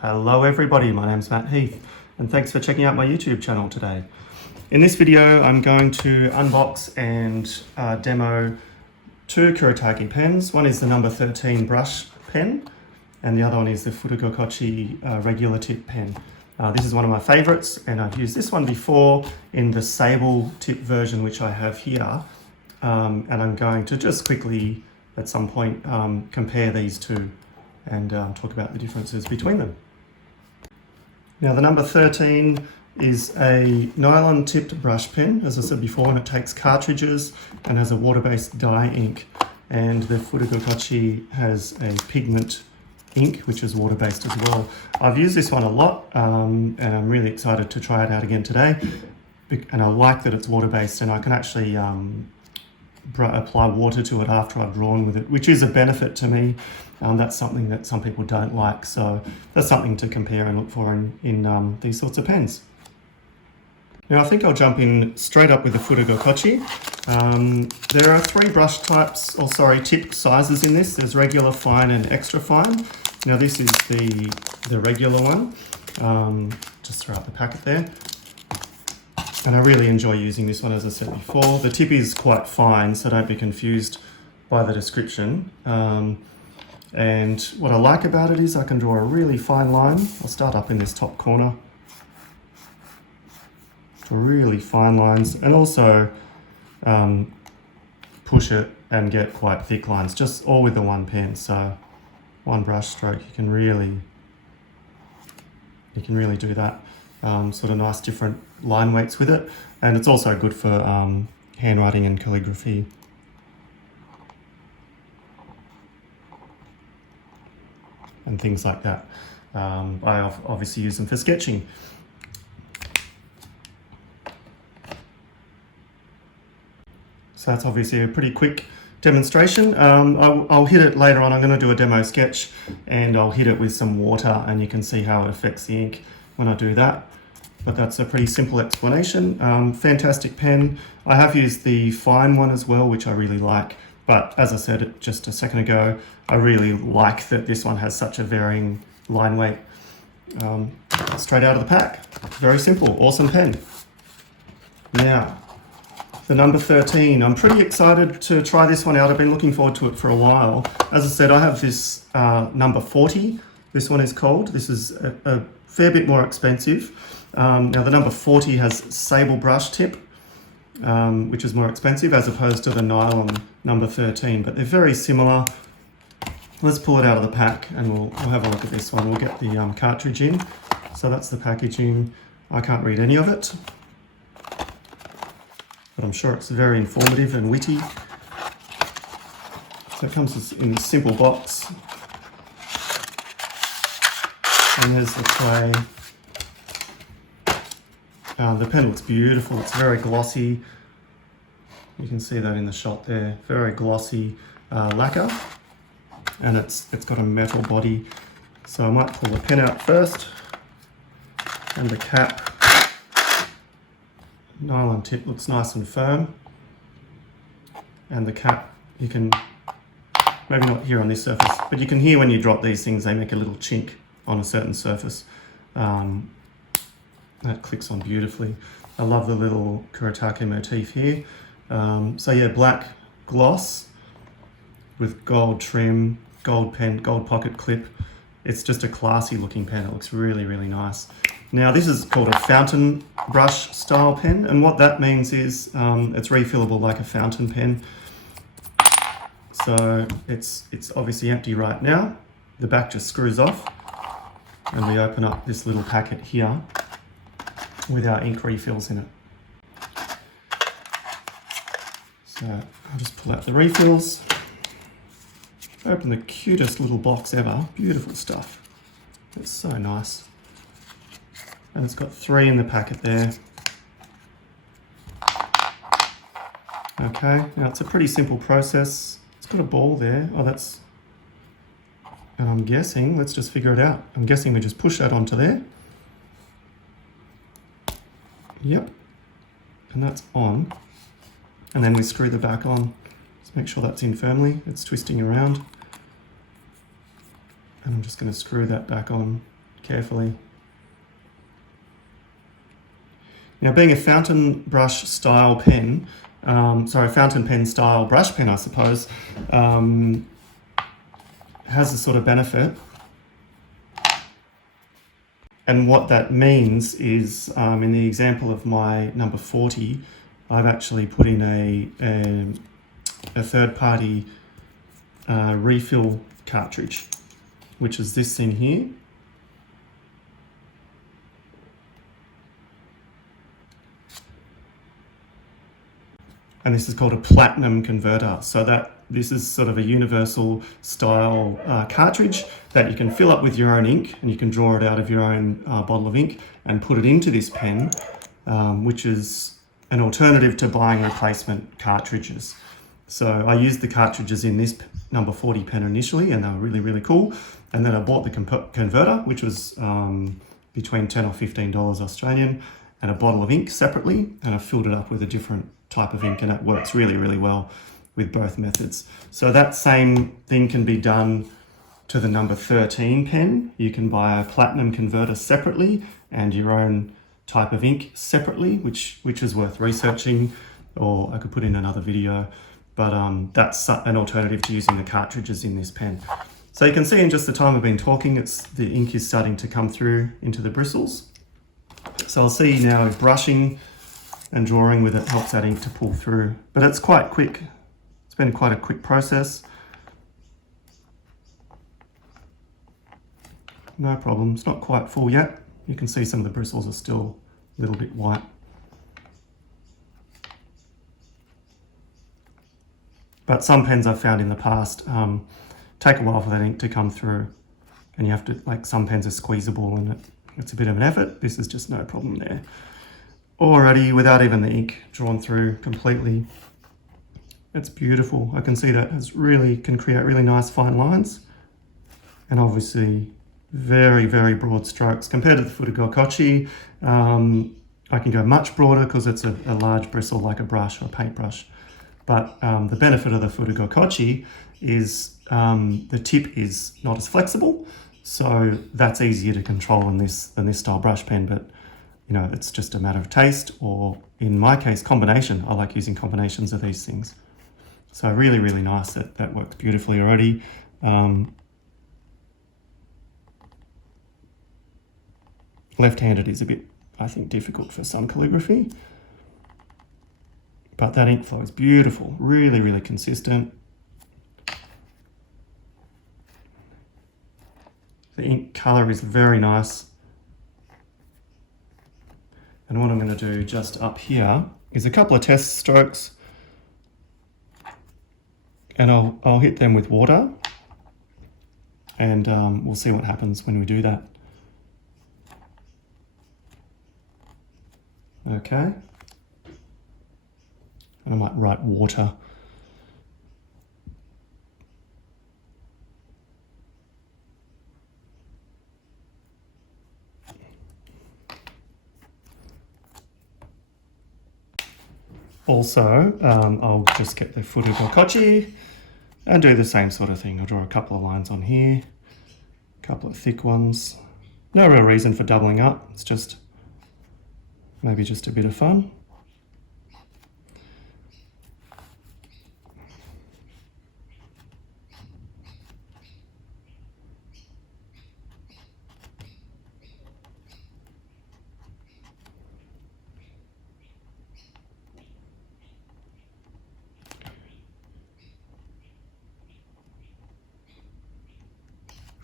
Hello everybody, my name's Matt Heath and thanks for checking out my YouTube channel today. In this video I'm going to unbox and demo two Kuretake pens. One is the No.13 brush pen and the other one is the Fudegokochi Regular tip pen. This is one of my favorites and I've used this one before in the sable tip version which I have here, and I'm going to just quickly at some point compare these two and talk about the differences between them. Now the No.13 is a nylon tipped brush pen, as I said before, and it takes cartridges and has a water-based dye ink. And the Fudegokochi has a pigment ink, which is water-based as well. I've used this one a lot and I'm really excited to try it out again today. And I like that it's water-based and I can actually apply water to it after I've drawn with it, which is a benefit to me. That's something that some people don't like, so that's something to compare and look for in these sorts of pens. Now I think I'll jump in straight up with the Fudegokochi. There are three brush types, tip sizes in this. There's regular, fine and extra fine. Now this is the regular one, just throw out the packet there. And I really enjoy using this one, as I said before. The tip is quite fine, so don't be confused by the description. And what I like about it is I can draw a really fine line. I'll start up in this top corner. Draw really fine lines and also push it and get quite thick lines, just all with the one pen. So one brush stroke, you can really do that. Sort of nice different line weights with it. And it's also good for handwriting and calligraphy. And things like that. I obviously use them for sketching. So that's obviously a pretty quick demonstration. I'll hit it later on. I'm going to do a demo sketch and I'll hit it with some water and you can see how it affects the ink when I do that. But that's a pretty simple explanation. Fantastic pen. I have used the fine one as well, which I really like. But as I said just a second ago, I really like that this one has such a varying line weight. Straight out of the pack. Very simple, awesome pen. Now, the No.13. I'm pretty excited to try this one out. I've been looking forward to it for a while. As I said, I have this No.40. This one is called. This is a fair bit more expensive. Now the No.40 has sable brush tip, which is more expensive as opposed to the nylon No.13, but they're very similar. Let's pull it out of the pack and we'll have a look at this one. We'll get the cartridge in. So that's the packaging. I can't read any of it, but I'm sure it's very informative and witty. So it comes in this simple box. And there's the tray. The pen looks beautiful, it's very glossy. You can see that in the shot there. Very glossy lacquer. And it's got a metal body. So I might pull the pen out first. And the cap. Nylon tip looks nice and firm. And the cap, you can, maybe not here on this surface, but you can hear when you drop these things, they make a little chink on a certain surface. That clicks on beautifully. I love the little Kuretake motif here. So yeah, black gloss with gold trim, gold pen, gold pocket clip. It's just a classy looking pen. It looks really, really nice. Now this is called a fountain brush style pen, and what that means is it's refillable like a fountain pen. So it's obviously empty right now. The back just screws off and we open up this little packet here with our ink refills in it. So I'll just pull out the refills. Open the cutest little box ever. Beautiful stuff. It's so nice. And it's got 3 in the packet there. Okay, now it's a pretty simple process. It's got a ball there. Oh, that's... And I'm guessing, let's just figure it out. I'm guessing we just push that onto there. Yep, and that's on. And then we screw the back on. Just make sure that's in firmly. It's twisting around. And I'm just going to screw that back on carefully. Now, being a fountain brush style pen, fountain pen style brush pen, I suppose, has a sort of benefit. And what that means is, in the example of my number 40, I've actually put in a third-party refill cartridge, which is this thing here. And this is called a platinum converter. So that this is sort of a universal style cartridge that you can fill up with your own ink, and you can draw it out of your own bottle of ink and put it into this pen, which is an alternative to buying replacement cartridges. So I used the cartridges in this number 40 pen initially, and they were really, really cool. And then I bought the converter, which was between $10 or $15 Australian, and a bottle of ink separately, and I filled it up with a different type of ink, and it works really, really well with both methods. So that same thing can be done to the number 13 pen. You can buy a platinum converter separately and your own type of ink separately, which is worth researching, or I could put in another video, but that's an alternative to using the cartridges in this pen. So you can see in just the time I've been talking, the ink is starting to come through into the bristles. So I'll see now if brushing and drawing with it helps that ink to pull through, but it's quite quick. It's been quite a quick process. No problem, it's not quite full yet. You can see some of the bristles are still a little bit white. But some pens I've found in the past take a while for that ink to come through, and you have to, like, some pens are squeezable and it's a bit of an effort. This is just no problem there. Already, without even the ink drawn through completely. It's beautiful. I can see that can create really nice fine lines, and obviously very, very broad strokes. Compared to the Fudegokochi, I can go much broader because it's a large bristle like a brush or a paintbrush. But the benefit of the Fudegokochi is the tip is not as flexible, so that's easier to control than this style brush pen. But you know, it's just a matter of taste, or in my case, combination. I like using combinations of these things. So really, really nice. That works beautifully already. Left-handed is a bit, I think, difficult for some calligraphy. But that ink flow is beautiful, really, really consistent. The ink color is very nice. And what I'm going to do just up here is a couple of test strokes, and I'll hit them with water, and we'll see what happens when we do that. Okay. And I might write water. Also, I'll just get the Fudegokochi and do the same sort of thing. I'll draw a couple of lines on here, a couple of thick ones. No real reason for doubling up. It's just maybe just a bit of fun.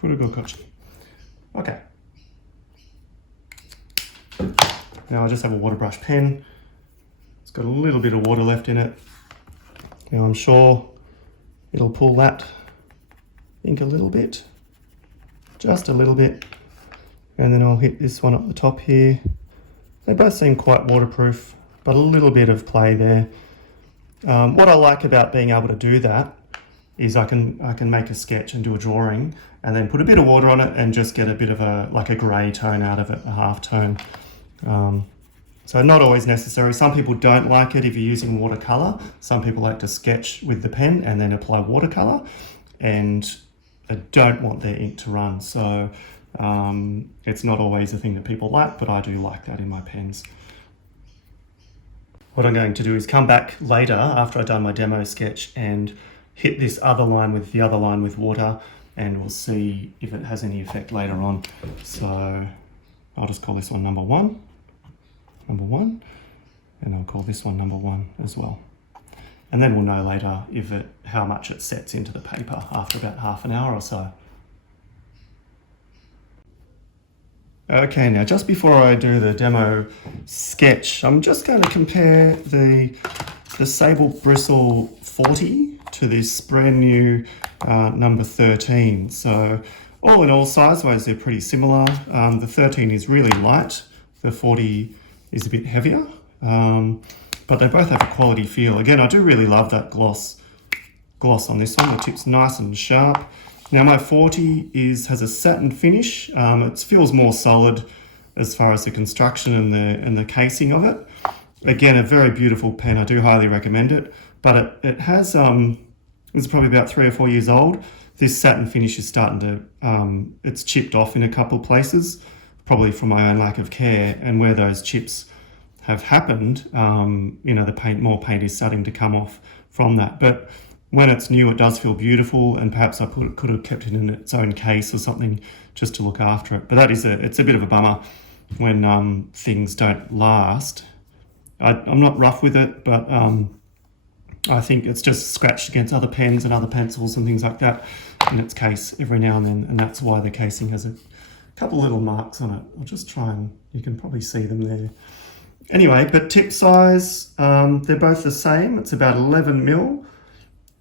Fudegokochi. Okay. Now I just have a water brush pen. It's got a little bit of water left in it. Now I'm sure it'll pull that ink a little bit, just a little bit. And then I'll hit this one up the top here. They both seem quite waterproof, but a little bit of play there. What I like about being able to do that is I can make a sketch and do a drawing and then put a bit of water on it and just get a bit of a grey tone out of it, a half tone. So not always necessary. Some people don't like it if you're using watercolor. Some people like to sketch with the pen and then apply watercolor, and they don't want their ink to run. So It's not always a thing that people like, but I do like that in my pens. What I'm going to do is come back later after I've done my demo sketch and hit this other line with the other line with water, and we'll see if it has any effect later on. So I'll just call this one number one, and I'll call this one number one as well. And then we'll know later how much it sets into the paper after about half an hour or so. Okay, now just before I do the demo sketch, I'm just going to compare the Sable Bristle 40 to this brand new number 13. So all in all, size-wise, they're pretty similar. The 13 is really light. The 40 is a bit heavier, but they both have a quality feel. Again, I do really love that gloss on this one. The tip's nice and sharp. Now my 40 has a satin finish. It feels more solid as far as the construction and the casing of it. Again, a very beautiful pen. I do highly recommend it. But it has it's probably about 3 or 4 years old. This satin finish is starting to it's chipped off in a couple of places, probably from my own lack of care. And where those chips have happened, you know, more paint is starting to come off from that. But when it's new, it does feel beautiful, and perhaps I could have kept it in its own case or something just to look after it. But it's a bit of a bummer when things don't last. I'm not rough with it, but I think it's just scratched against other pens and other pencils and things like that in its case every now and then, and that's why the casing has a couple little marks on it. I'll just try and, you can probably see them there. Anyway, but tip size, they're both the same. It's about 11 mil.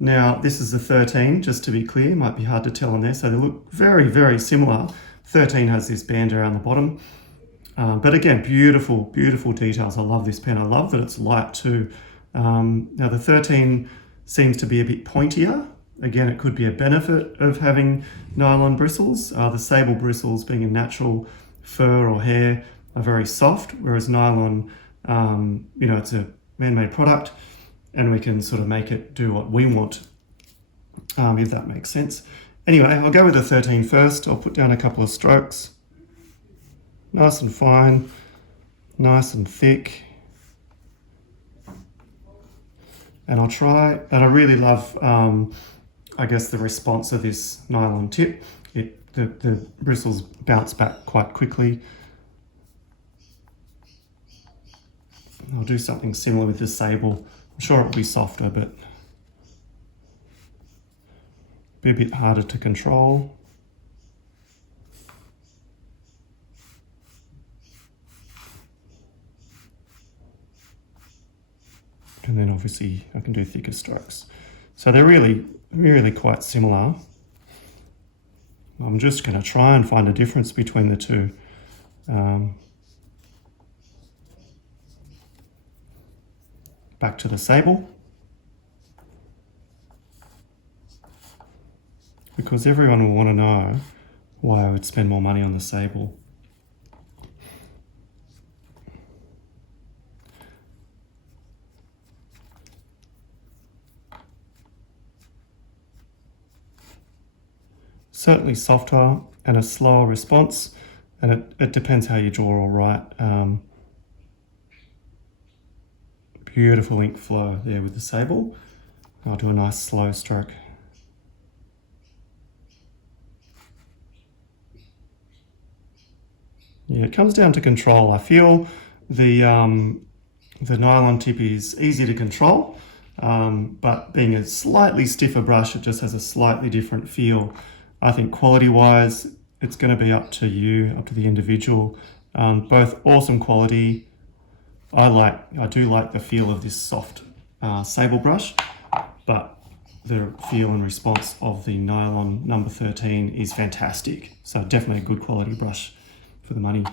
Now, this is the 13, just to be clear, might be hard to tell on there. So they look very, very similar. 13 has this band around the bottom. But again, beautiful, beautiful details. I love this pen. I love that it's light too. Now the 13 seems to be a bit pointier. Again, it could be a benefit of having nylon bristles. The sable bristles, being a natural fur or hair, are very soft, whereas nylon, you know, it's a man-made product, and we can sort of make it do what we want, if that makes sense. Anyway, I'll go with the 13 first. I'll put down a couple of strokes. Nice and fine, nice and thick. And I'll try, and I really love, I guess, the response of this nylon tip. The bristles bounce back quite quickly. I'll do something similar with the sable. I'm sure it will be softer, but be a bit harder to control. And then obviously I can do thicker strokes. So they're really, really quite similar. I'm just going to try and find a difference between the two. Back to the sable, because everyone will want to know why I would spend more money on the sable. Certainly softer and a slower response, and it depends how you draw or write. Beautiful ink flow there with the sable. I'll do a nice slow stroke. Yeah, it comes down to control. I feel the nylon tip is easy to control, but being a slightly stiffer brush, it just has a slightly different feel. I think quality-wise, it's going to be up to you, up to the individual. Both awesome quality. I do like the feel of this soft sable brush, but the feel and response of the nylon number 13 is fantastic. So definitely a good quality brush for the money.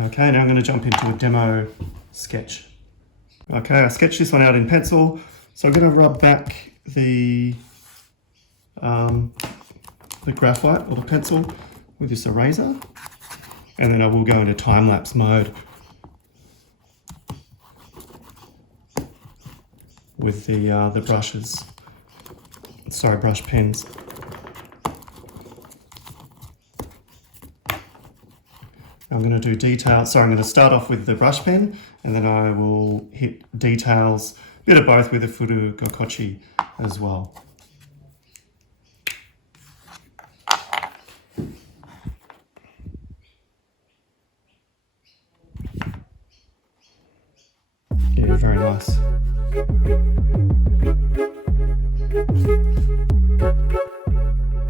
Okay, now I'm going to jump into a demo sketch. Okay, I sketched this one out in pencil. So I'm going to rub back the graphite or the pencil with this eraser, and then I will go into time-lapse mode with the brushes, brush pens. I'm going to do details. So I'm going to start off with the brush pen, and then I will hit details, a bit of both with the Fudegokochi as well. Yeah, very nice.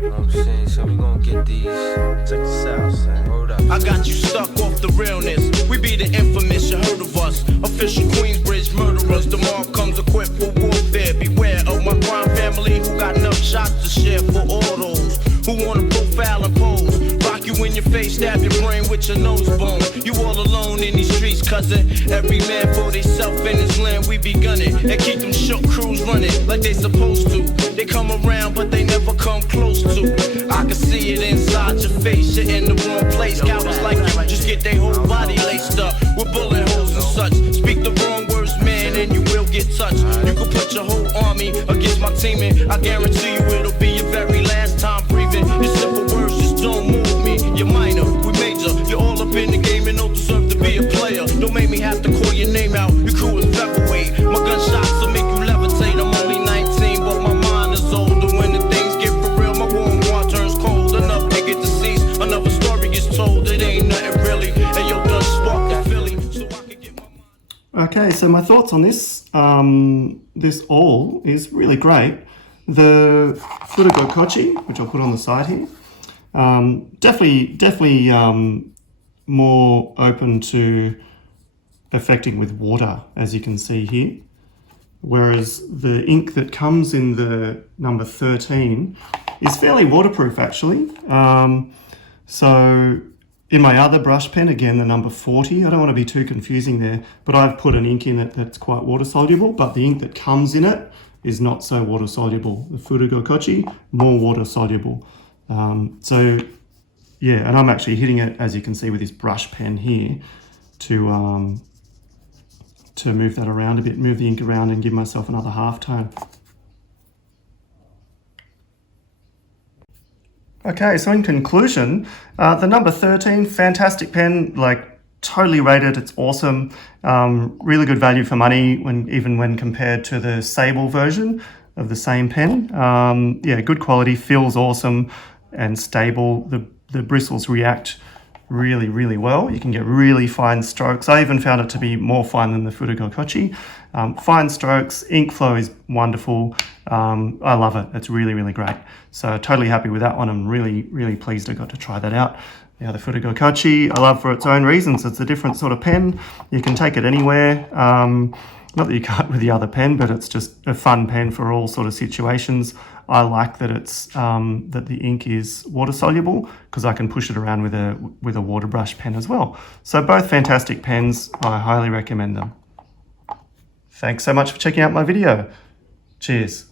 I'm saying, so we gonna get these. Check this out, son. Hold up. I got you stuck off the realness. We be the infamous, you heard of us. Official Queensbridge murderers. Tomorrow comes equipped for warfare. Beware of my crime family who got enough shots to share for all those who wanna profile and pose. Rock you in your face, stab your brain with your nose bone. You all alone in these streets, cousin. Every man for theyself in his land, we be gunning. And keep them shook crews running like they supposed to. They come around, but they never come close to. I can see it inside your face, you're in the wrong place. Cowards like you just get their whole body laced up with bullet holes and such. Speak the wrong words, man, and you will get touched. You can put your whole army against my team, and I guarantee you it'll be your very last time breathing. Your simple words just don't move me. You're minor, we major. You're all up in the game and don't deserve to be a player. Don't make me have to call your name out. Your crew is featherweight. My gunshots will make you levitate. I'm only 19, but my mind is older. When the things get for real, my warm heart turns cold. Enough to get deceased. Another story gets told. It ain't nothing really. And yo, done spark the Philly, so I can get my mind. Okay, so my thoughts on this, this all is really great. The Fudegokochi, which I'll put on the side here, definitely more open to affecting with water, as you can see here. Whereas the ink that comes in the number 13 is fairly waterproof, actually. So in my other brush pen, again, the number 40, I don't want to be too confusing there, but I've put an ink in it that's quite water soluble, but the ink that comes in it is not so water soluble. The Fudegokochi, more water soluble. So yeah, and I'm actually hitting it, as you can see, with this brush pen here to move that around a bit, move the ink around and give myself another half tone. Okay, so in conclusion, the number 13, fantastic pen, like totally rated, it's awesome. Really good value for money even when compared to the Sable version of the same pen. Yeah, good quality, feels awesome and stable. The bristles react really, really well. You can get really fine strokes. I even found it to be more fine than the Fudegokochi. Fine strokes, ink flow is wonderful. I love it. It's really, really great. So totally happy with that one. I'm really, really pleased I got to try that out. Yeah, the Fudegokochi, I love for its own reasons. It's a different sort of pen. You can take it anywhere. Not that you can't with the other pen, but it's just a fun pen for all sort of situations. I like that it's that the ink is water soluble because I can push it around with a water brush pen as well. So both fantastic pens. I highly recommend them. Thanks so much for checking out my video. Cheers.